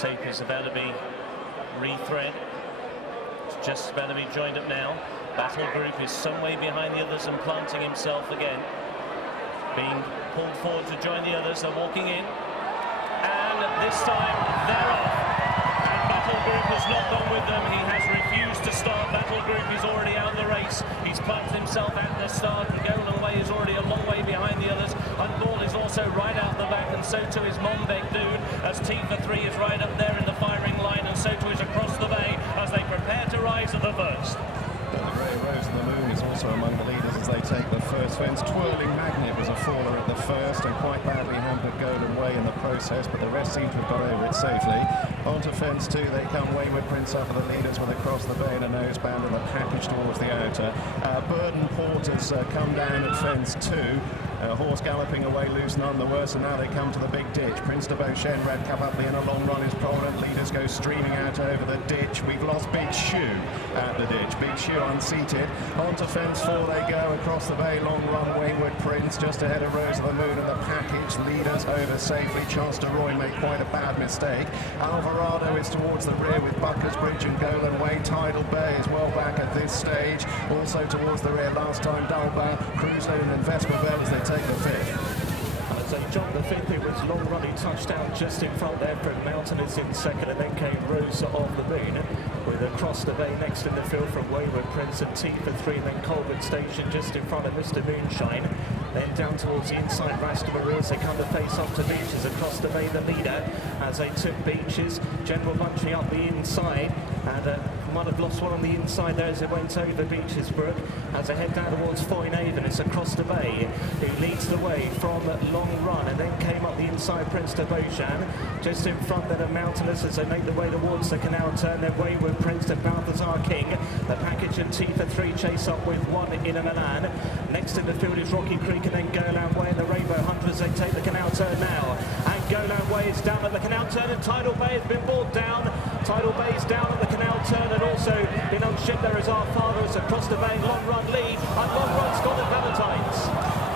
Tape is about to be rethread. It's just about to be joined up now. Battle Group is some way behind the others and planting himself again. Being pulled forward to join the others. They're walking in. And this time they're off. And Battle Group has not gone with them. He has refused to start. Battle Group is already out of the race. He's planted himself at the start. And Golden Way is already a long way behind the others. And Ball is also right out the back, and so too is Monbeg Dude, as T for 3 is right up there in the firing line, and so too is Across the Bay as they prepare to rise at the first. The Grey Rose and the Moon is also among the leaders as they take the first fence. Twirling Magnet was a faller at the first and quite badly hampered Golden Way in the process, but the rest seem to have got over it safely. Onto fence 2 they come. Wayward Prince up for the leaders with Across the Bay and a noseband and the package towards the outer. Burden Porters come down at fence 2. Horse galloping away loose, none the worse, and now they come to the big ditch. Prince de Beauchesne, Red Cup up the inner long run is prominent. Leaders go streaming out over the ditch. We've lost Big Shoe at the ditch. Big Shoe unseated. Onto fence 4 they go. Across the Bay, long run, Wayward Prince just ahead of Rose of the Moon and the package. Leaders over safely. Chance de Roy made quite a bad mistake. Alvarado is towards the rear with Bucker's Bridge and Golden Way. Tidal Bay is well back at this stage. Also towards the rear last time, Dalba, Cruiseland and Vesperville as they take the fifth. So John the fifth, it was long running touchdown just in front there from Mountainous in second, and then came Rose of the Moon with Across the Bay next in the field from Wayward Prince and T for 3, and then Colbert Station just in front of Mr. Moonshine. Then down towards the inside, Rastamari as they come to face off to Beaches. Across the Bay the leader as they took Beaches. General Bunchy up the inside, and might have lost one on the inside there as it went over Beaches Brook. As they head down towards Foynaven, it's Across the Bay who leads the way from long run, and then came up the inside Prince de Beauchesne. Just in front then of Mountainous as they make the way towards the canal turn. Then Wayward Prince to Balthazar King. The package and T for 3 chase up with one in a Milan. Next in the field is Rocky Creek and then Golan Way and the Rainbow Hunters. They take the canal turn now. And Golan Way is down at the canal turn, and Tidal Bay has been brought down. Tidal Bay is down at the canal turn, and also in unshed there is Our Father as Across the Bay long run lead, and long run Scott at Valentine's.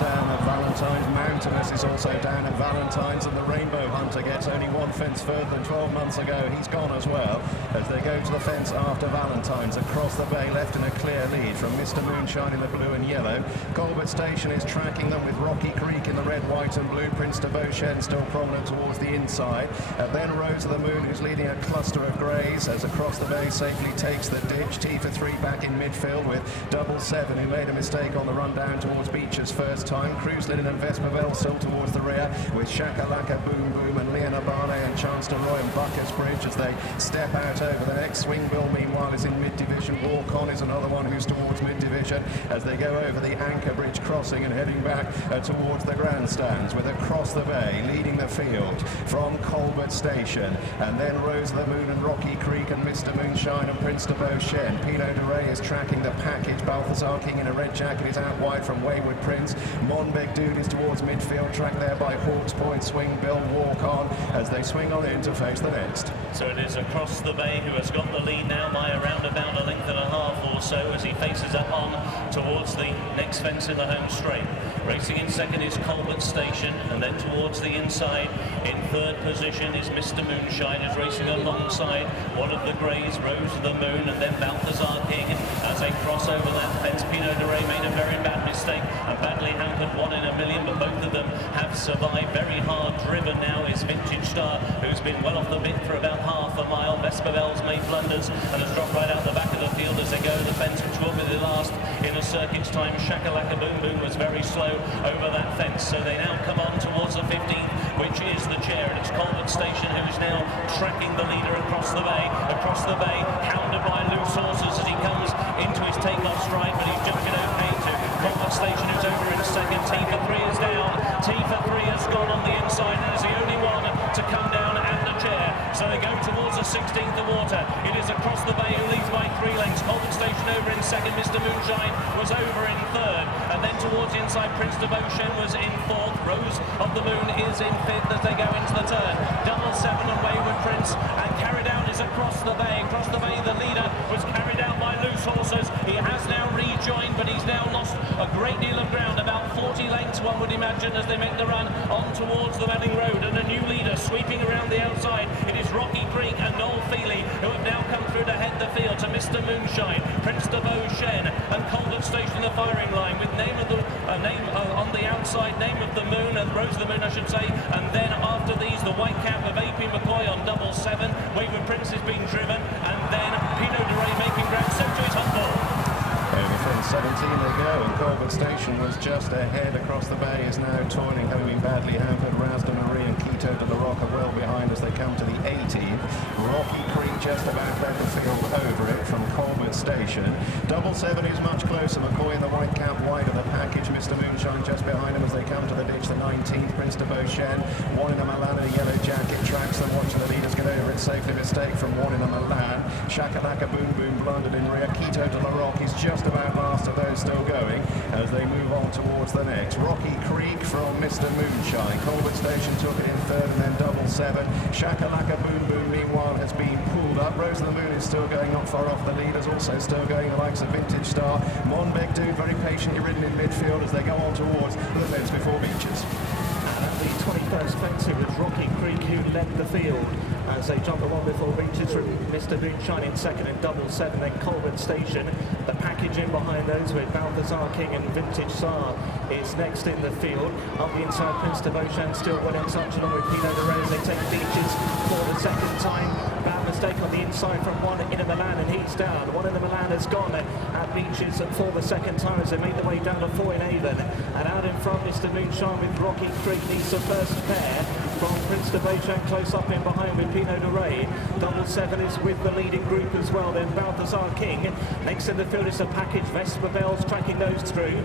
Down at Valentine's. Mountainous is also down at Valentine's, and the Rainbow Hunter gets only one fence further than 12 months ago. He's gone as well as they go to the fence after Valentine's. Across the Bay left in a clear lead from Mr. Moonshine in the blue and yellow. Colbert Station is tracking them with Rocky Creek in the red, white and blue. Prince de Beauchesne still prominent towards the inside. Then Rose of the Moon who's leading a cluster of greys as Across the Bay safely takes the ditch. T for 3 back in midfield with Double 7 who made a mistake on the run down towards Beaches first time. Cruiseland and Vesperville still towards the rear with Shakalaka Boom Boom and Leona Barney and Chance de Roy and Bucker's Bridge as they step out over the next. Swingville meanwhile is in mid-division. Walk On is another one who's towards mid-division as they go over the Anchor Bridge crossing and heading back towards the grandstands with Across the Bay leading the field from Colbert Station, and then Rose of the Moon and Rocky Creek and Mr. Moonshine and Prince de Beauchesne. Pineau de Ray is tracking the package. Balthazar King in a red jacket is out wide from Wayward Prince. Monbeg Dude is towards midfield, tracked there by Hawks Point. Swingville Walk On as they swing on in to face the next. So it is Across the Bay who has got the lead now by around about a length and a half or so as he faces up on towards the next fence in the home straight. Racing in second is Colbert Station, and then towards the inside in third position is Mr. Moonshine, is racing alongside one of the greys, Rose of the Moon, and then Balthazar King as they cross over that fence. Pineau de Ray made a very bad mistake and badly hampered, 1 in a million, but both of them have survived. Very hard driven now is Vintage Star, who's been well off the bit for about half a mile. Vespervelle's made blunders and has dropped right out the back of the field as they go to the fence, which will be the last in a circuit's time. Shakalaka Boom Boom was very slow over that fence, so they now come on towards the 15th, which is the chair, and it's Colbert Station who's now tracking the leader Across the Bay. Across the Bay, hounded by loose horses as he comes into his takeoff stride, but he's jumping okay to Colbert Station, who's over in second. T for 3 is down. T for 3 has gone on the inside and is the only one to come down at the chair. So they go towards the 16th of water. It is Across the Bay who leads by 3 lengths. Colbert Station over in second. Mr. Moonshine was over in third. And then towards the inside, Prince de Beauchesne was in fourth. Rose of the Moon is in fifth as they go into the turn. Double 7 and Wayward Prince, and carried out is Across the Bay. Across the Bay, the leader was carried out by loose horses. He has now rejoined, but he's now lost a great deal of ground, about 40 lengths one would imagine, as they make the run on towards the Welling Road, and a new leader sweeping around the outside. It is Rocky Creek and Noel Feely who have now come through to head the field to Mr. Moonshine, Prince de Beauchesne and Colbert Station the firing line, with name of the on the outside, name of the moon, and Rose of the Moon I should say, and then after these the white cap of AP McCoy on double 7. Wayward Prince is being driven, and then Pineau de Ray making ground, so to his hot ball. Over from 17 they go, and Colbert Station was just ahead across the bay, is now toiling, having been badly hampered. Rasda Marie and Quito de la Roca well behind as they come to the 18th. Rocky Creek just about led the field over it from Colbert Station. Double 7 is much closer. McCoy in the white cap wide of the package. Mr. Moonshine just behind him as they come to the ditch. The 19th, Prince de Beauchesne. One in the Milan in a yellow jacket tracks them, watching the leaders get over it safely. Mistake from one in the Milan. Shakalaka Boom Boom blundered in rear. Quito de la Roca is just about last of those still going as they move on towards the next. Rocky Creek from Mr. Moonshine. Colbert Station took it in third, and then double 7. Shakalaka Boom Boom meanwhile has been pulled up. Rose of the Moon is still going not far off the leaders, also still going the likes of Vintage Star. Monbeg Dude very patiently ridden in midfield as they go on towards the fence before Beaches. And at the 21st fence it was Rocky Creek who led the field as they jumped the one before Beaches from Mr. Moonshine in second and double 7, then Colbert Station. The package in behind those with Balthazar King and Vintage Star is next in the field. Up the inside, Prince de Beauchesne still winning touch along with Pineau de Ray as they take Beaches for the second time. Bad mistake on the inside from one in the Milan, and he's down. One in the Milan has gone at Beaches for the second time as they make their way down to 4 in Avon. And out in front, Mr. Moonshine with Rocky Creek needs the first pair from Prince de Beauchesne close up in behind with Pineau de Ray. Double 7 is with the leading group as well. Then Balthazar King. Next in the field is the package. Vesper Bells tracking those through.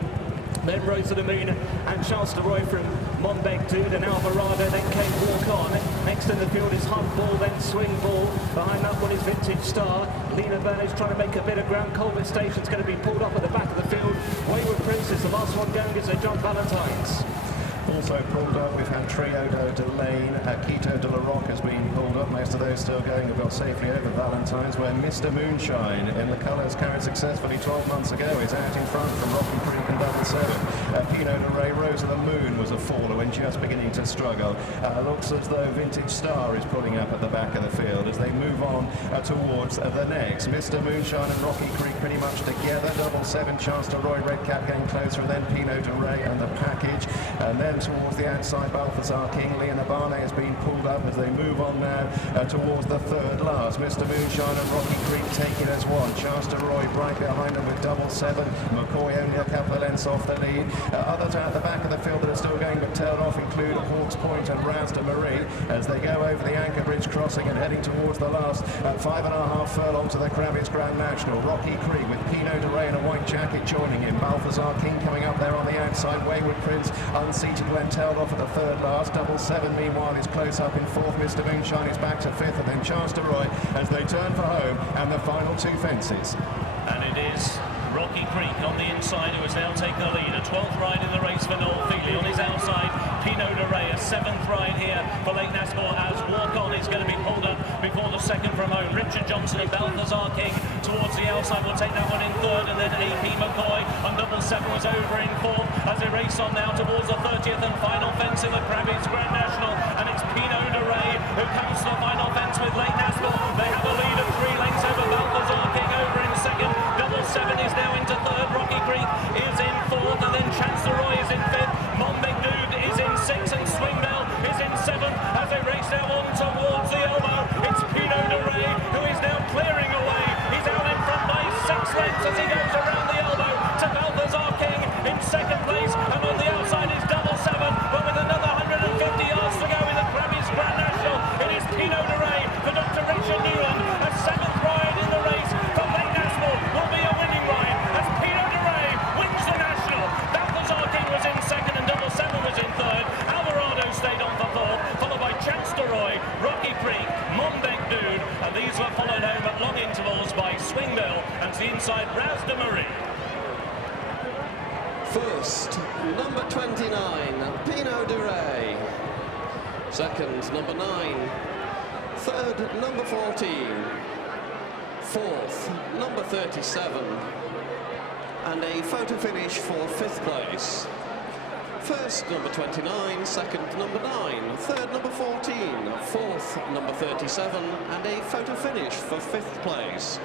Then Rose of the Moon and Charles de Roy from Monbeg Dude and Alvarado, then came Walk On. Next in the field is Hunt Ball, then Swing Ball. Behind that one is Vintage Star. Lena Burnage trying to make a bit of ground. Colbert Station's going to be pulled up at the back of the field. Wayward Prince is the last one going as they jump Valentine's. Also pulled up, we've had Trio de Lane, Quito de la Roca has been pulled up. Most of those still going have got safely over Valentine's, where Mr. Moonshine in the colours carried successfully 12 months ago is out in front from Rocky Creek and double 7. Pineau de Ray, Rose of the Moon was a faller when just beginning to struggle. Looks as though Vintage Star is pulling up at the back of the field as they move on towards the next. Mr. Moonshine and Rocky Creek pretty much together. Double 7, Chance to Roy, Red Cap getting closer, and then Pineau de Ray and the package. And then towards the outside, Balthazar King. Leon Abane has been pulled up as they move on now towards the third last. Mr. Moonshine and Rocky Creek taking as one. Chance to Roy right behind them with double 7. McCoy only a couple of lengths off the lead. Others out the back of the field that are still going but tailed off include Hawks Point and Rasda Marie as they go over the Anchor Bridge crossing and heading towards the last 5.5 furlong to the Crabbie's Grand National. Rocky Creek with Pineau de Ray in a white jacket joining him. Balthazar King coming up there on the outside. Wayward Prince unseated when tailed off at the third last. Double 7 meanwhile is close up in fourth. Mr. Moonshine is back to fifth, and then Chance de Roy as they turn for home and the final 2 fences. And it is Rocky Creek on the inside who has now taken the lead. A 12th ride in the race for Noel Feely. On his outside, Pineau de Ray. A 7th ride here for Leighton Aspell as Walk On is going to be pulled up before the second from home. Richard Johnson and Balthazar King towards the outside will take that one in third, and then AP McCoy on double 7 was over in fourth as they race on now towards the 30th and final fence in the Crabbie's Grand National. And it's Pineau de Ray who comes to the final fence with Leighton Aspell. They have a lead of 3 lengths over Balthazar King over in second. Double 7 is now into third. Rocky Creek is in fourth, and then Chance de Roy is in fifth. Monbeg Dude is in sixth, and Swing Bell is in seventh as they race now on towards the elbow. It's Pineau de Ray who is now clearing away. He's out in front by 6 lengths as he goes around the elbow to Balthazar King in second place, and on the outside is double 7, but with another 150 yards to go in the Crabbie's Grand National. It is Pineau de Ray for Dr. Richard Newland. A 7th ride in the race for Leighton Aspell will be a winning ride as Pineau de Ray wins the National. Balthazar King was in second and double 7 was in third. Alvarado stayed on for fourth, followed by Chance de Roy, Rocky Creek, Monbeg Dude, and these were followed home at long intervals by Swing Bell and the inside Rasda Marie. First, number 29, Pineau de Ray. Second, number 9. Third, number 14. Fourth, number 37. And a photo finish for 5th place. First, number 29, second, number 9, third, number 14, fourth, number 37, and a photo finish for 5th place.